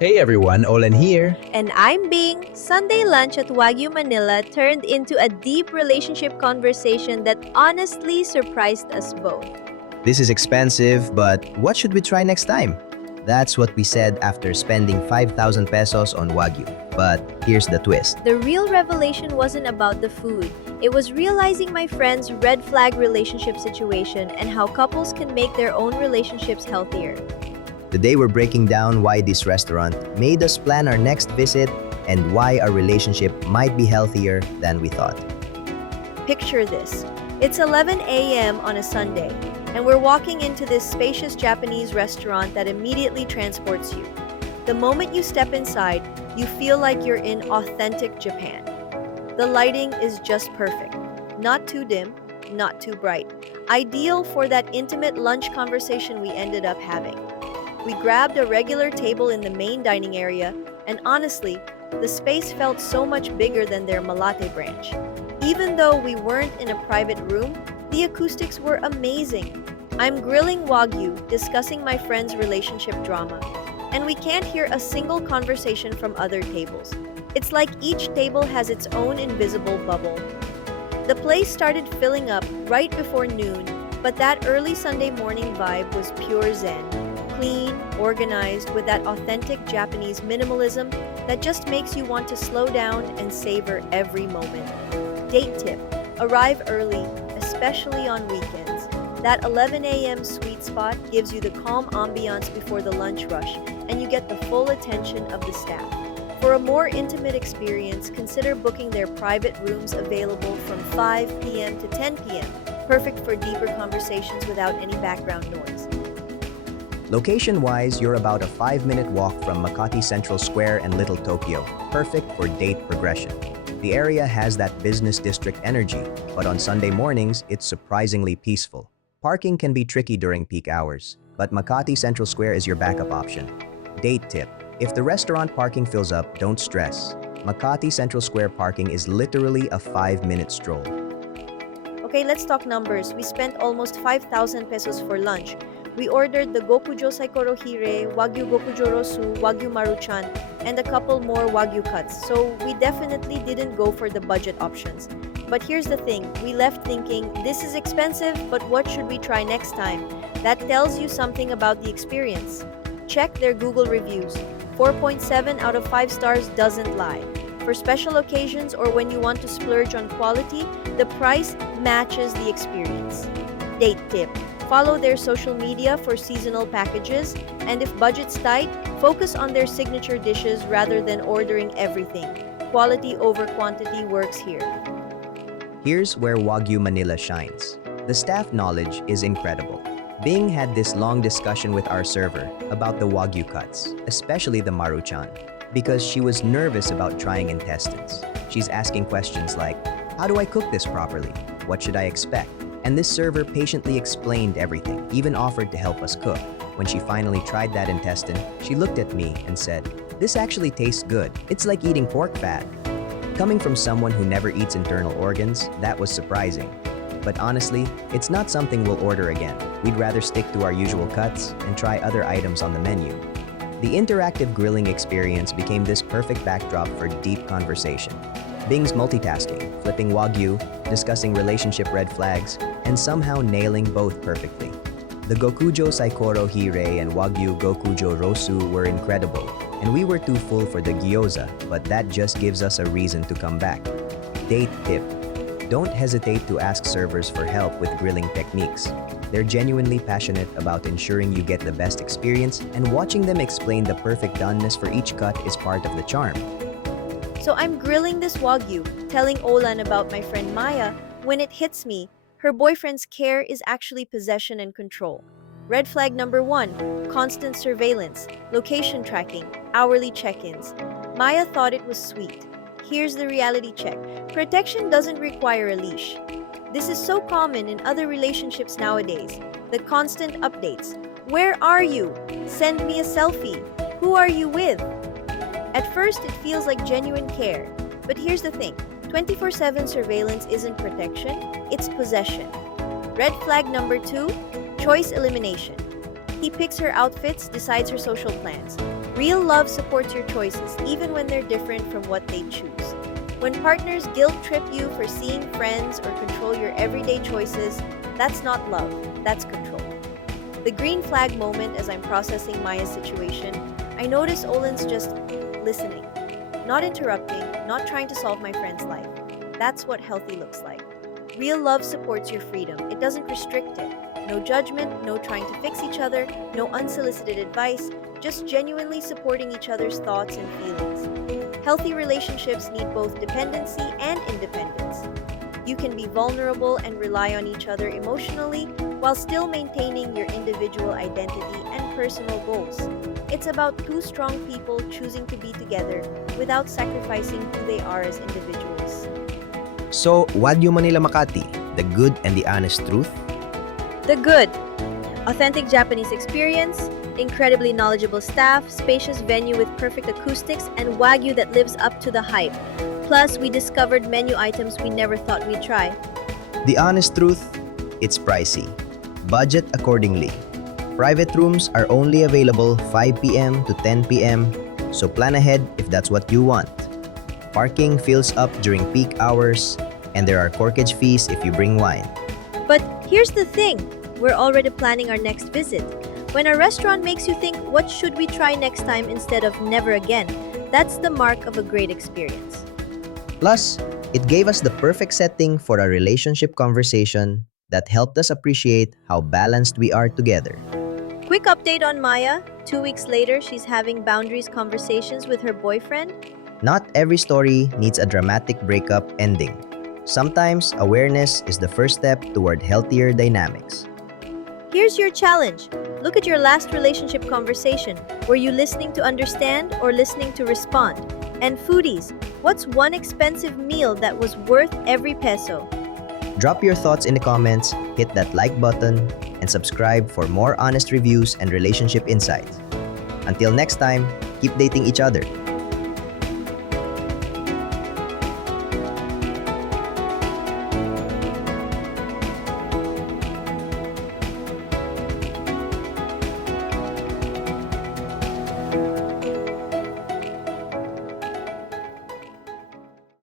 Hey everyone, Olan here. And I'm Bing. Sunday lunch at Wagyu Manila turned into a deep relationship conversation that honestly surprised us both. This is expensive, but what should we try next time? That's what we said after spending 5,000 pesos on Wagyu. But here's the twist. The real revelation wasn't about the food. It was realizing my friend's red flag relationship situation and how couples can make their own relationships healthier. Today we're breaking down why this restaurant made us plan our next visit and why our relationship might be healthier than we thought. Picture this. It's 11 a.m. on a Sunday, and we're walking into this spacious Japanese restaurant that immediately transports you. The moment you step inside, you feel like you're in authentic Japan. The lighting is just perfect. Not too dim, not too bright. Ideal for that intimate lunch conversation we ended up having. We grabbed a regular table in the main dining area, and honestly, the space felt so much bigger than their Malate branch. Even though we weren't in a private room, the acoustics were amazing. I'm grilling Wagyu, discussing my friend's relationship drama, and we can't hear a single conversation from other tables. It's like each table has its own invisible bubble. The place started filling up right before noon, but that early Sunday morning vibe was pure zen. Clean, organized, with that authentic Japanese minimalism that just makes you want to slow down and savor every moment. Date tip: arrive early, especially on weekends. That 11 a.m. sweet spot gives you the calm ambiance before the lunch rush, and you get the full attention of the staff. For a more intimate experience, consider booking their private rooms available from 5 p.m. to 10 p.m., perfect for deeper conversations without any background noise. Location-wise, you're about a 5-minute walk from Makati Central Square and Little Tokyo, perfect for date progression. The area has that business district energy, but on Sunday mornings, it's surprisingly peaceful. Parking can be tricky during peak hours, but Makati Central Square is your backup option. Date tip: if the restaurant parking fills up, don't stress. Makati Central Square parking is literally a 5-minute stroll. Okay, let's talk numbers. We spent almost 5,000 pesos for lunch. We ordered the 𝗕𝗂𝗁, Wagyu Gokujo Rosu, Wagyu Maruchan, and a couple more Wagyu cuts. So we definitely didn't go for the budget options. But here's the thing, we left thinking, this is expensive, but what should we try next time? That tells you something about the experience. Check their Google reviews. 4.7 out of 5 stars doesn't lie. For special occasions or when you want to splurge on quality, the price matches the experience. Date tip: follow their social media for seasonal packages, and if budget's tight, focus on their signature dishes rather than ordering everything. Quality over quantity works here. Here's where Wagyu Manila shines. The staff knowledge is incredible. Bing had this long discussion with our server about the Wagyu cuts, especially the Maruchan, because she was nervous about trying intestines. She's asking questions like, how do I cook this properly? What should I expect? And this server patiently explained everything, even offered to help us cook. When she finally tried that intestine, she looked at me and said, "This actually tastes good. It's like eating pork fat." Coming from someone who never eats internal organs, that was surprising. But honestly, it's not something we'll order again. We'd rather stick to our usual cuts and try other items on the menu. The interactive grilling experience became this perfect backdrop for deep conversation. Bing's multitasking, flipping Wagyu, discussing relationship red flags, and somehow nailing both perfectly. The 𝗕𝗂𝗁 and Wagyu Gokujo Rosu were incredible, and we were too full for the gyoza, but that just gives us a reason to come back. Date tip: don't hesitate to ask servers for help with grilling techniques. They're genuinely passionate about ensuring you get the best experience, and watching them explain the perfect doneness for each cut is part of the charm. So I'm grilling this Wagyu, telling Olan about my friend Maya, when it hits me, her boyfriend's care is actually possession and control. Red flag number 1, constant surveillance, location tracking, hourly check-ins. Maya thought it was sweet. Here's the reality check. Protection doesn't require a leash. This is so common in other relationships nowadays. The constant updates. Where are you? Send me a selfie. Who are you with? At first, it feels like genuine care. But here's the thing, 24/7 surveillance isn't protection, it's possession. Red flag number 2, choice elimination. He picks her outfits, decides her social plans. Real love supports your choices even when they're different from what they choose. When partners guilt trip you for seeing friends or control your everyday choices, that's not love, that's control. The green flag moment as I'm processing 𝗫𝗶's situation, I notice 𝗨𝗁's just listening, not interrupting, not trying to solve my friend's life. That's what healthy looks like. Real love supports your freedom. It doesn't restrict it. No judgment, no trying to fix each other, no unsolicited advice, just genuinely supporting each other's thoughts and feelings. Healthy relationships need both dependency and independence. You can be vulnerable and rely on each other emotionally while still maintaining your individual identity and personal goals. It's about two strong people choosing to be together without sacrificing who they are as individuals. So, Wagyu Manila Makati, the good and the honest truth? The good. Authentic Japanese experience, incredibly knowledgeable staff, spacious venue with perfect acoustics, and Wagyu that lives up to the hype. Plus, we discovered menu items we never thought we'd try. The honest truth? It's pricey. Budget accordingly. Private rooms are only available 5 p.m. to 10 p.m., so plan ahead if that's what you want. Parking fills up during peak hours, and there are corkage fees if you bring wine. But here's the thing, we're already planning our next visit. When a restaurant makes you think, what should we try next time instead of never again, that's the mark of a great experience. Plus, it gave us the perfect setting for a relationship conversation that helped us appreciate how balanced we are together. Quick update on 𝗫𝗶. 2 weeks later, she's having boundaries conversations with her boyfriend. Not every story needs a dramatic breakup ending. Sometimes, awareness is the first step toward healthier dynamics. Here's your challenge. Look at your last relationship conversation. Were you listening to understand or listening to respond? And foodies, what's one expensive meal that was worth every peso? Drop your thoughts in the comments, hit that like button, and subscribe for more honest reviews and relationship insights. Until next time, keep dating each other.